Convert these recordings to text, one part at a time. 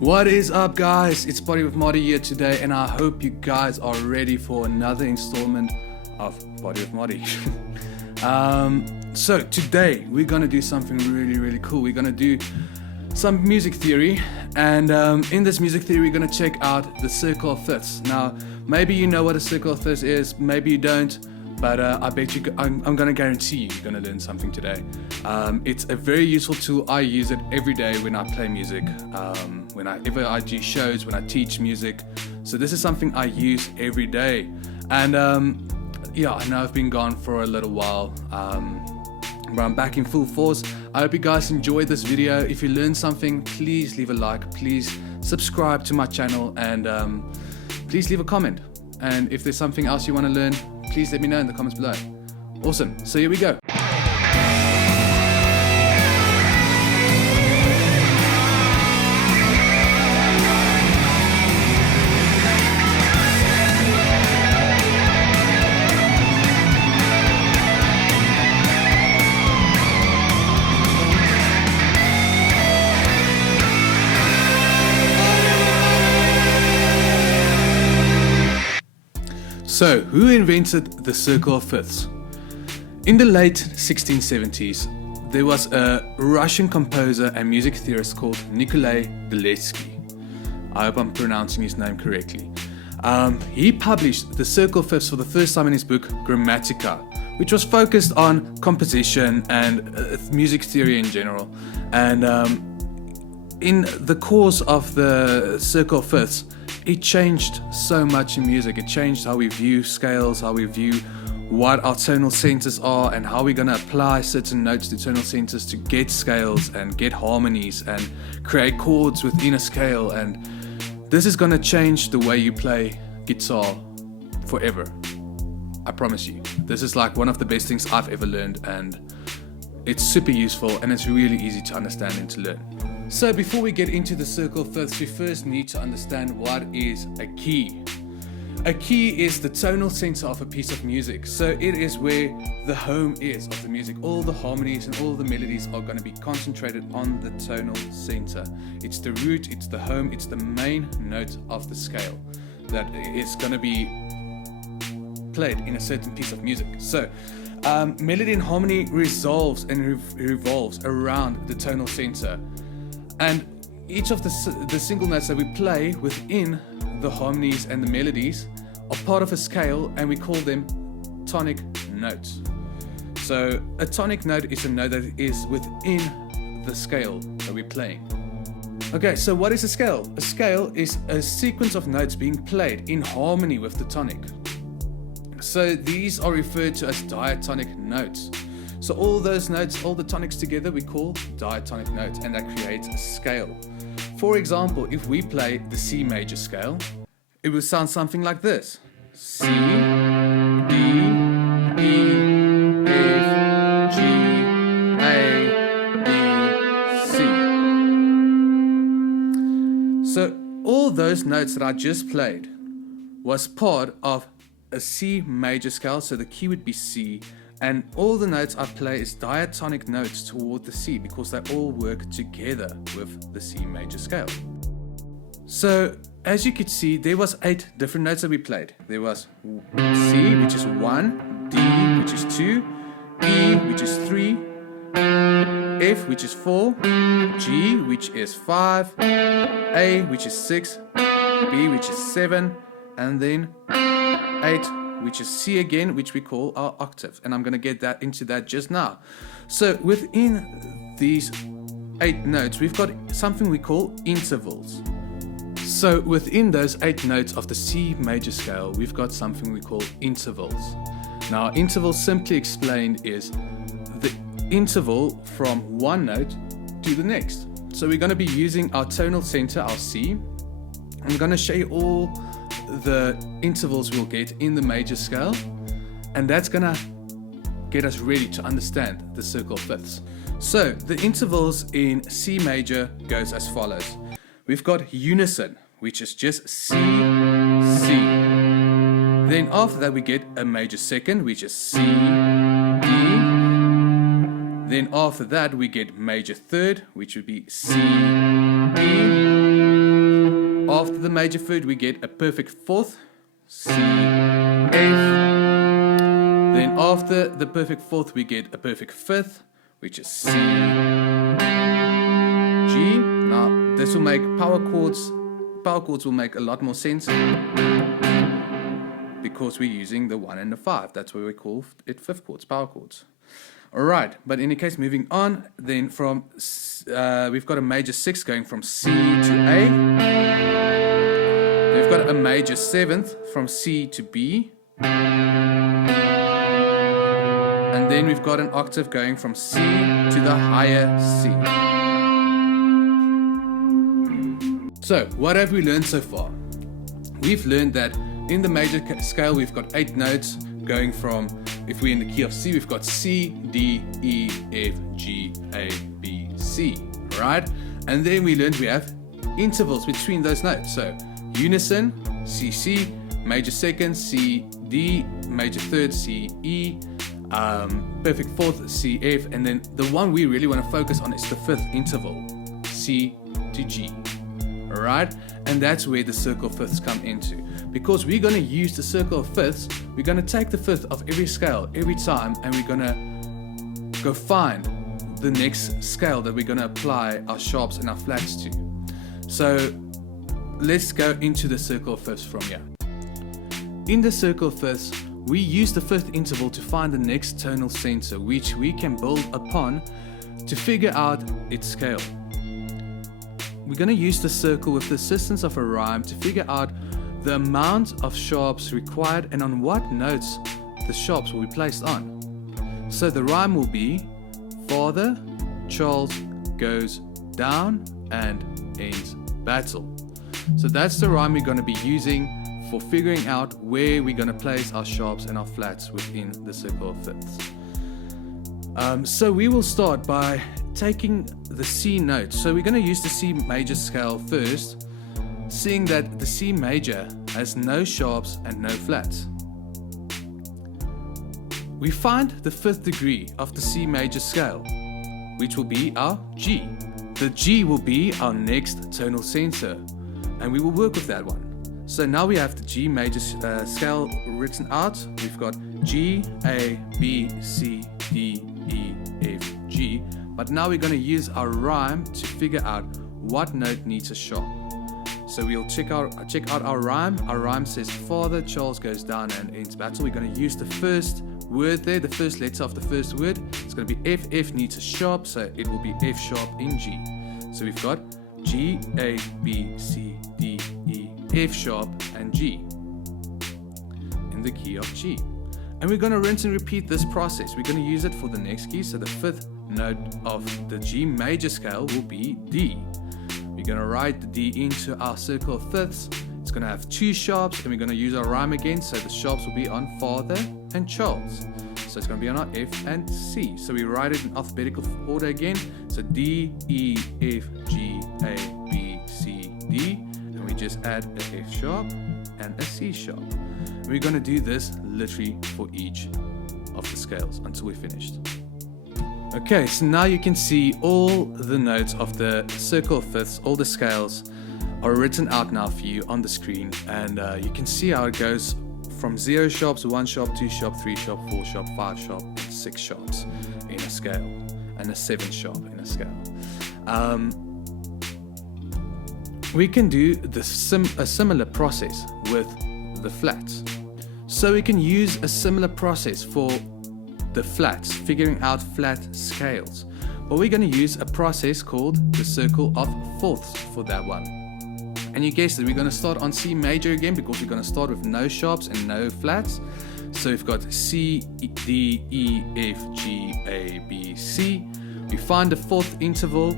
What is up, guys? It's Body with Modi here today, and I hope you guys are ready for another installment of Body with Modi. So today we're gonna do something really cool. We're gonna do some music theory, and in this music theory we're gonna check out the circle of fifths. Now, maybe you know what a circle of fifths is, maybe you don't, but I bet you, I'm gonna guarantee you're gonna learn something today. It's a very useful tool. I use it every day when I play music, whenever I do shows, when I teach music. So this is something I use every day. And yeah, I know I've been gone for a little while, but I'm back in full force. I hope you guys enjoyed this video. If you learned something, please leave a like, please subscribe to my channel, and please leave a comment. And if there's something else you want to learn, please let me know in the comments below. Awesome, so here we go. So, who invented the circle of fifths? In the late 1670s, there was a Russian composer and music theorist called Nikolai Beletsky. I hope I'm pronouncing his name correctly. He published the circle of fifths for the first time in his book Grammatica, which was focused on composition and music theory in general. And in the course of the circle of fifths, it changed so much in music. It changed how we view scales, how we view what our tonal centers are, and how we're going to apply certain notes to tonal centers to get scales and get harmonies and create chords within a scale. And this is going to change the way you play guitar forever. I promise you. This is like one of the best things I've ever learned, and it's super useful, and it's really easy to understand and to learn. So before we get into the circle of fifths, we first need to understand what is a key. A key is the tonal center of a piece of music. So it is where the home is of the music. All the harmonies and all the melodies are going to be concentrated on the tonal center. It's the root, it's the home, it's the main note of the scale that is going to be played in a certain piece of music. So melody and harmony revolves around the tonal center. And each of the single notes that we play within the harmonies and the melodies are part of a scale, and we call them tonic notes. So a tonic note is a note that is within the scale that we're playing. Okay, so what is a scale? A scale is a sequence of notes being played in harmony with the tonic. So these are referred to as diatonic notes. So all those notes, all the tonics together, we call diatonic notes, and that creates a scale. For example, if we play the C major scale, it will sound something like this. C, D, E, F, G, A, B, C. So all those notes that I just played was part of a C major scale, so the key would be C. And all the notes I play is diatonic notes toward the C, because they all work together with the C major scale. So as you could see, there was 8 different notes that we played. There was C, which is 1, D, which is 2, E, which is 3, F, which is 4, G, which is 5, A, which is 6, B, which is 7, and then 8, which is C again, which we call our octave. And I'm going to get into that just now. So within these 8 notes, we've got something we call intervals. So within those 8 notes of the C major scale, we've got something we call intervals. Now, intervals, simply explained, is the interval from one note to the next. So we're going to be using our tonal center, our C. I'm going to show you all the intervals we'll get in the major scale, and that's gonna get us ready to understand the circle of fifths. So the intervals in C major goes as follows. We've got unison, which is just C, C. Then after that we get a major second, which is C, D. Then after that we get major third, which would be C, D. the major third we get a perfect fourth, C, F. Then after the perfect fourth we get a perfect fifth, which is C, G. Now this will make power chords will make a lot more sense because we're using the 1 and the 5. That's why we call it fifth chords, power chords. Alright, but in any case, moving on, then from we've got a major 6 going from C to A. We've got a major 7th from C to B. And then we've got an octave going from C to the higher C. So, what have we learned so far? We've learned that in the major scale we've got 8 notes going from, if we're in the key of C, we've got C, D, E, F, G, A, B, C, right? And then we learned we have intervals between those notes. So unison, C, C, major second, C, D, major third, C, E, perfect fourth, C, F, and then the one we really want to focus on is the fifth interval, C to G, alright? And that's where the circle of fifths come into. Because we're going to use the circle of fifths, we're going to take the fifth of every scale every time, and we're going to go find the next scale that we're going to apply our sharps and our flats to. So let's go into the circle of fifths from here. In the circle of fifths, we use the fifth interval to find the next tonal center, which we can build upon to figure out its scale. We're going to use the circle with the assistance of a rhyme to figure out the amount of sharps required and on what notes the sharps will be placed on. So the rhyme will be Father Charles goes down and ends battle. So that's the rhyme we're going to be using for figuring out where we're going to place our sharps and our flats within the circle of fifths. So we will start by taking the C note. So we're going to use the C major scale first, seeing that the C major has no sharps and no flats. We find the fifth degree of the C major scale, which will be our G. The G will be our next tonal center, and we will work with that one. So now we have the G major scale written out. We've got G, A, B, C, D, E, F, G. But now we're going to use our rhyme to figure out what note needs a sharp. So we'll check out our rhyme. Our rhyme says Father Charles goes down and ends battle. We're going to use the first word there, the first letter of the first word. It's going to be F. F needs a sharp, so it will be F sharp in G. So we've got G, A, B, C, D, E, F sharp, and G in the key of G. And we're going to rinse and repeat this process. We're going to use it for the next key. So the fifth note of the G major scale will be D. We're going to write the D into our circle of fifths. It's going to have 2 sharps, and we're going to use our rhyme again. So the sharps will be on Father and Charles. So it's going to be on our F and C. So we write it in alphabetical order again. So D, E, F, G, A, B, C, D. And we just add a F sharp and a C sharp. And we're going to do this literally for each of the scales until we're finished. Okay, so now you can see all the notes of the circle of fifths, all the scales are written out now for you on the screen, and you can see how it goes from 0 sharps, 1 sharp, 2 sharp, 3 sharp, 4 sharp, 5 sharp, and 6 sharps in a scale, and a 7 sharp in a scale. We can do a similar process with the flats. So we can use a similar process for the flats, figuring out flat scales. But we're going to use a process called the circle of fourths for that one. And you guessed it, we're going to start on C major again because we're going to start with no sharps and no flats. So we've got C, D, E, F, G, A, B, C. We find the fourth interval,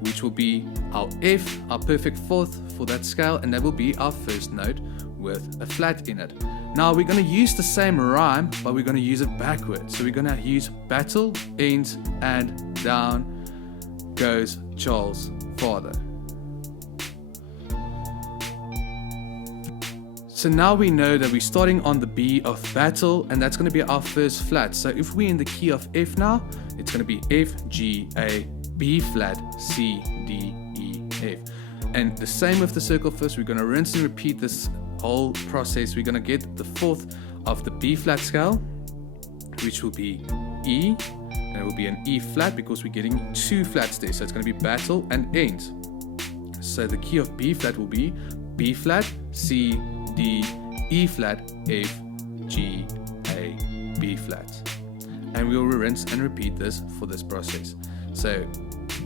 which will be our F, our perfect fourth for that scale, and that will be our first note with a flat in it. Now we're going to use the same rhyme, but we're going to use it backwards. So we're going to use battle, ends, and down goes Charles' father. So now we know that we're starting on the B of battle, and that's going to be our first flat. So if we're in the key of F now, it's going to be F, G, A, B flat, C, D, E, F. And the same with the circle fifths. We're going to rinse and repeat this whole process. We're going to get the fourth of the B flat scale, which will be E, and it will be an E flat because we're getting two flats there. So it's going to be battle and end. So the key of B flat will be B flat, C, D, E flat, F, G, A, B flat. And we'll rinse and repeat this for this process. So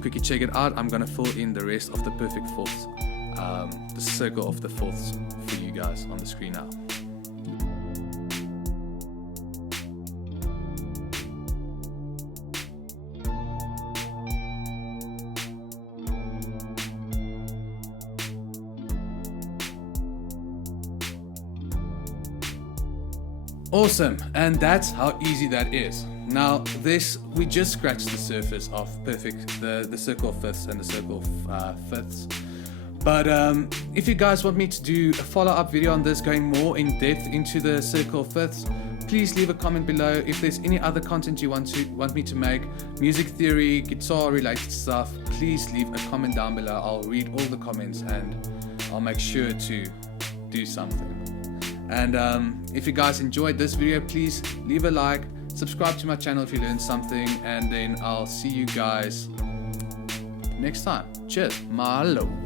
quickly check it out. I'm going to fill in the rest of the perfect fourths, the circle of the fourths for you guys on the screen now. Awesome, and that's how easy that is. Now this, we just scratched the surface of the circle of fifths and the circle of fifths. But if you guys want me to do a follow-up video on this, going more in depth into the circle of fifths, please leave a comment below. If there's any other content you want me to make, music theory, guitar related stuff, please leave a comment down below. I'll read all the comments and I'll make sure to do something. And if you guys enjoyed this video, please leave a like, subscribe to my channel if you learned something, and then I'll see you guys next time. Cheers, mahalo.